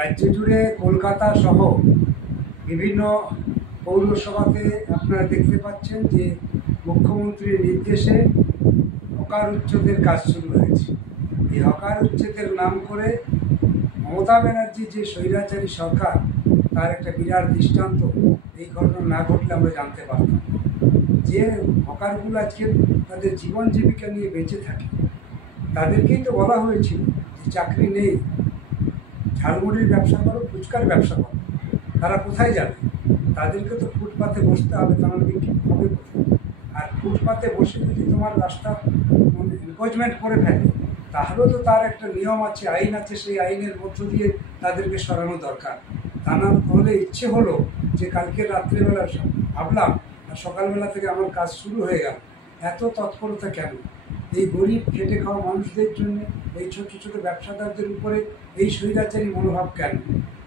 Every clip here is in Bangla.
রাজ্য জুড়ে কলকাতা সহ বিভিন্ন পৌরসভাতে আপনারা দেখতে পাচ্ছেন যে মুখ্যমন্ত্রীর নির্দেশে হকার উচ্ছেদের কাজ শুরু হয়েছে। এই হকার উচ্ছেদের নাম করে মমতা ব্যানার্জি যে স্বৈরাচারী সরকার, তার একটা বিরাট দৃষ্টান্ত। এই ঘটনা না ঘটলে আমরা জানতে পারতাম যে হকারগুলো আজকে তাদের জীবন জীবিকা নিয়ে বেঁচে থাকে। তাদেরকেই তো বলা হয়েছিল যে চাকরি নেই, ঝালমুড়ির ব্যবসা করো, ফুচকার ব্যবসা করো। তারা কোথায় যাবে? তাদেরকে তো ফুটপাতে বসতে হবে, তাহলে বিক্রি হবে কোথায়? আর ফুটপাতে বসে যদি তোমার রাস্তা এনক্রোচমেন্ট করে ফেলে, তাহলেও তো তার একটা নিয়ম আছে, আইন আছে। সেই আইনের মধ্য দিয়ে তাদেরকে সরানো দরকার। তা না হলে ইচ্ছে হলো যে কালকে রাত্রেবেলা ভাবলাম আর সকালবেলা থেকে আমার কাজ শুরু হয়ে গেল। এত তৎপরতা কেন? এই গরিব খেটে খাওয়া মানুষদের জন্য, এই ছোট ছোট ব্যবসাদারদের উপরে এই স্বৈরাচারী মনোভাব কেন?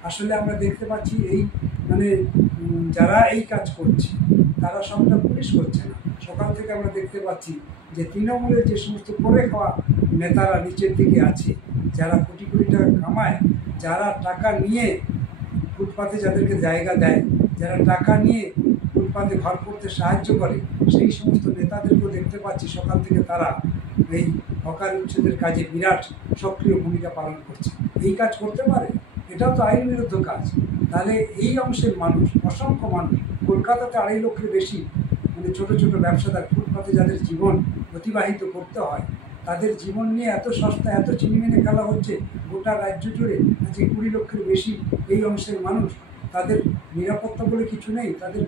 আসলে আমরা দেখতে পাচ্ছি এই যারা এই কাজ করছে তারা সবটা পুলিশ করছে না। সকাল থেকে আমরা দেখতে পাচ্ছি যে তৃণমূলের যে সমস্ত করে খাওয়া নেতারা নিচের দিকে আছে, যারা কোটি কোটি টাকা কামায়, যারা টাকা নিয়ে ফুটপাতে যাদেরকে জায়গা দেয়, যারা টাকা নিয়ে ফুটপাতে ঘর করতে সাহায্য করে, সেই সমস্ত নেতাদেরকেও দেখতে পাচ্ছি সকাল থেকে তারা এই হকার উচ্ছেদের কাজে বিরাট সক্রিয় ভূমিকা পালন করছে। এই কাজ করতে পারে? এটাও তো আইন বিরুদ্ধ কাজ। তাহলে এই অংশের মানুষ, অসংখ্য মানুষ, কলকাতাতে 2.5 লক্ষের বেশি ছোট ছোট ব্যবসাদার, ফুটপাতে যাদের জীবন অতিবাহিত করতে হয়, তাদের জীবন নিয়ে এত সস্তা, এত চিনিমিনে খেলা হচ্ছে গোটা রাজ্য জুড়ে। আজকে 20 লক্ষের বেশি এই অংশের মানুষ, তাদের নিরাপত্তা বলে কিছু নেই। তাদের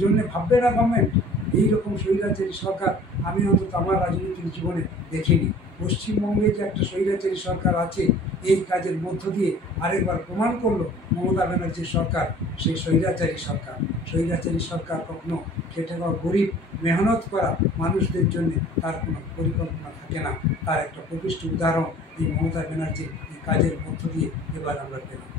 জন্য ভাববে না গভর্নমেন্ট? এইরকম স্বৈরাচারী সরকার আমি অন্তত আমার রাজনৈতিক জীবনে দেখিনি। পশ্চিমবঙ্গে যে একটা স্বৈরাচারী সরকার আছে, এই কাজের মধ্য দিয়ে আরেকবার প্রমাণ করলো মমতা ব্যানার্জির সরকার সেই স্বৈরাচারী সরকার। স্বৈরাচারী সরকার কখনো খেটে খাওয়া গরিব মেহনত করা মানুষদের জন্য তার কোনো পরিকল্পনা থাকে না। তার একটা প্রকৃষ্ট উদাহরণ এই মমতা ব্যানার্জির এই কাজের মধ্য দিয়ে এবার আমরা পেলাম।